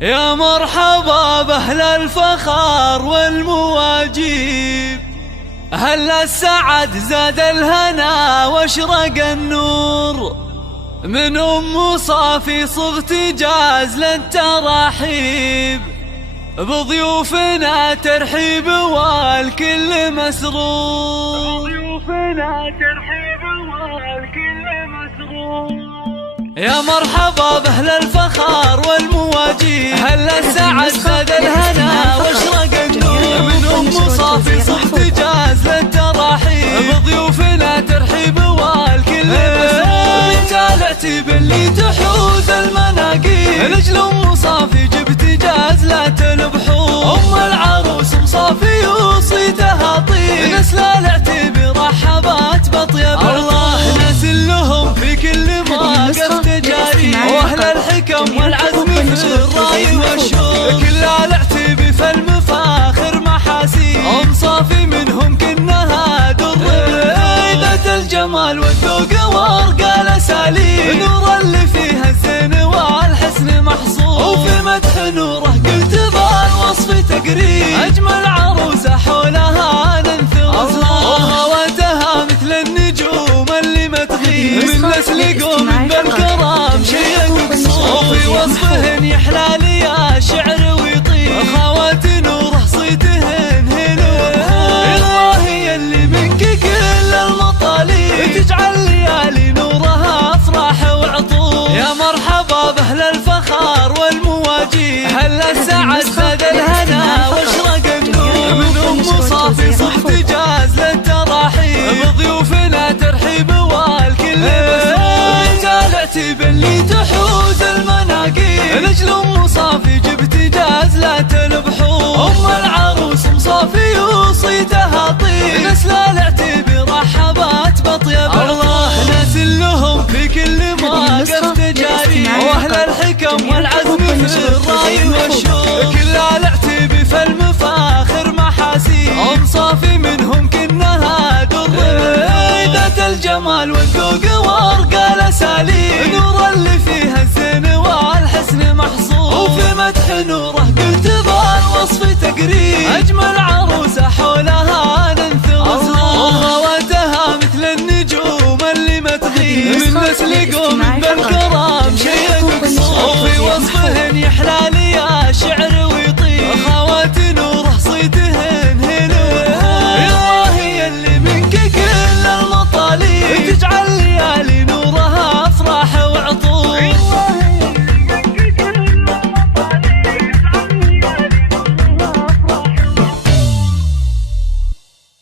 يا مرحبا بأهل الفخار والمواجيب، أهل السعد زاد الهنا واشرق النور، من أم صافي صغت جاز للتراحيب، بضيوفنا ترحيب والكل مسرور، بضيوفنا ترحيب والكل مسرور. يا مرحبا بأهل الفخار والمواجيب، أهل السعد زاد الهنا واشرق النور، من أم صافي صغت جاز للتراحيب، بضيوفنا ترحيب والكل مسرور. بنت العتيب اللي تحوز المناقيب، لجل أم صافي جبت جاز لا تنبحور، أم العروس مصافي وصيتها طيب، نسل العتيب رحبات بطيب الله، ناس لهم في كل موقف تجاري، واهل الحكم والعزم في الراي والشوق، كل العتيب في المفاخر محاسيب، أم صافي منهم كنها در ذات الجمال والذوق وارقى الاساليب، نور اللي فيها الزين والحسن محصور، وفي مدح نوره قلت بالوصف تقريب، اجمل عروسه حولها ننثر وخواتها مثل النجوم اللي ما تغيب، من نسل قوم بالكرام شيء مقصور، وفي وصفهن يحلى لي الشعر ويطيب، خوات نوره صيتهن الله هي اللي منك كل المطالب، تجعل ليالي نورها افراح وعطور. يا مرحبا باهل الفخار والمواجيب، اهل السعد زاد الهنا واشرق النور، من ام صافي صغت جاز للتراحيب، بضيوفنا ترحيب والكل مسرور. بنت العتيب اللي تحوز المناقيب، لجل ام صافي جبت جاز لا تنبحور، ام العروس مصافي وصيتها طيب، نسل العتيب رحبات بطيب الله، ناس لهم في كل موقف تجاري، واهل الحكم والعزم في الراي والشوق، كل العتيب في المفاخر محاسيب، ام صافي منهم